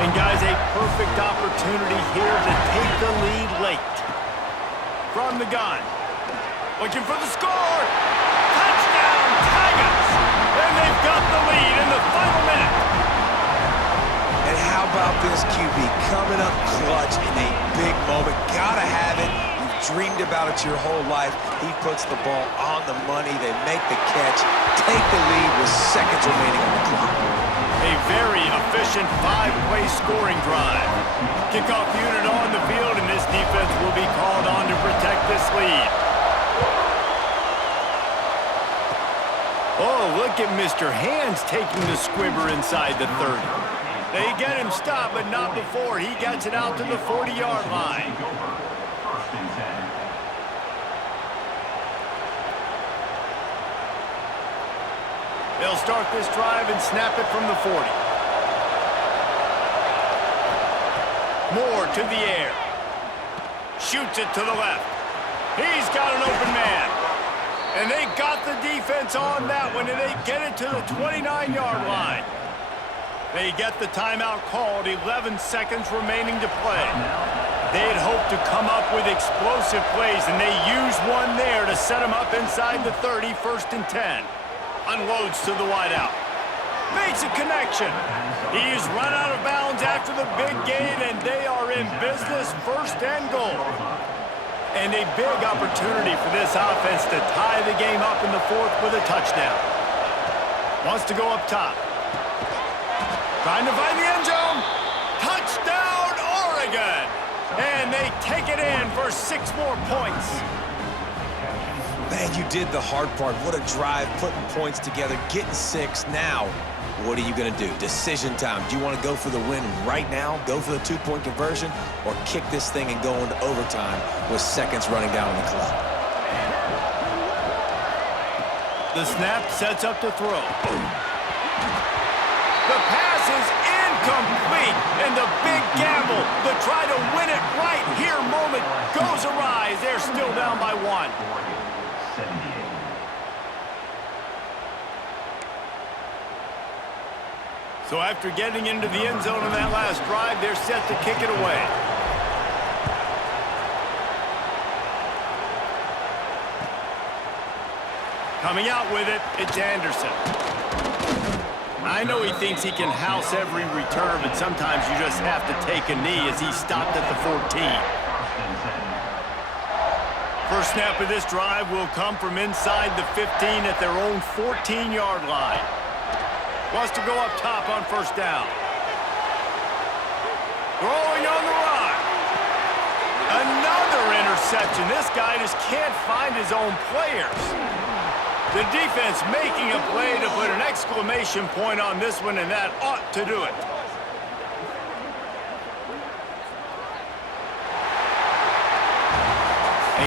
And guys, a perfect opportunity here to take the lead late. From the gun. Looking for the score. Touchdown, Tigers! And they've got the lead in the final minute. And how about this QB coming up clutch in a big moment? Gotta have it. You've dreamed about it your whole life. He puts the ball on the money. They make the catch, take the lead with seconds remaining on the clock. A very efficient 5-play scoring drive. Kickoff unit on the field, and this defense will be called on to protect this lead. Oh, look at Mr. Hands taking the squibber inside the 30. They get him stopped, but not before he gets it out to the 40-yard line. They'll start this drive and snap it from the 40. Moore to the air. Shoots it to the left. He's got an open man. And they got the defense on that one, and they get it to the 29-yard line. They get the timeout called, 11 seconds remaining to play. They had hoped to come up with explosive plays, and they used one there to set them up inside the 30, 1st and 10. Unloads to the wideout. Makes a connection. He's run out of bounds after the big gain, and they are in business, 1st and goal. And a big opportunity for this offense to tie the game up in the 4th with a touchdown. Wants to go up top. Trying to find the end zone. Touchdown, Oregon! And they take it in for 6 more points. Man, you did the hard part. What a drive, putting points together, getting 6. Now, what are you going to do? Decision time. Do you want to go for the win right now, go for the 2-point conversion, or kick this thing and go into overtime with seconds running down on the clock? The snap sets up to throw. The pass is incomplete, and the big gamble, the try to win it right here moment goes awry. They're still down by 1. So after getting into the end zone on that last drive, they're set to kick it away. Coming out with it, it's Anderson. I know he thinks he can house every return, but sometimes you just have to take a knee as he stopped at the 14. First snap of this drive will come from inside the 15 at their own 14-yard line. Wants to go up top on 1st down. Throwing on the run. Another interception. This guy just can't find his own players. The defense making a play to put an exclamation point on this one, and that ought to do it.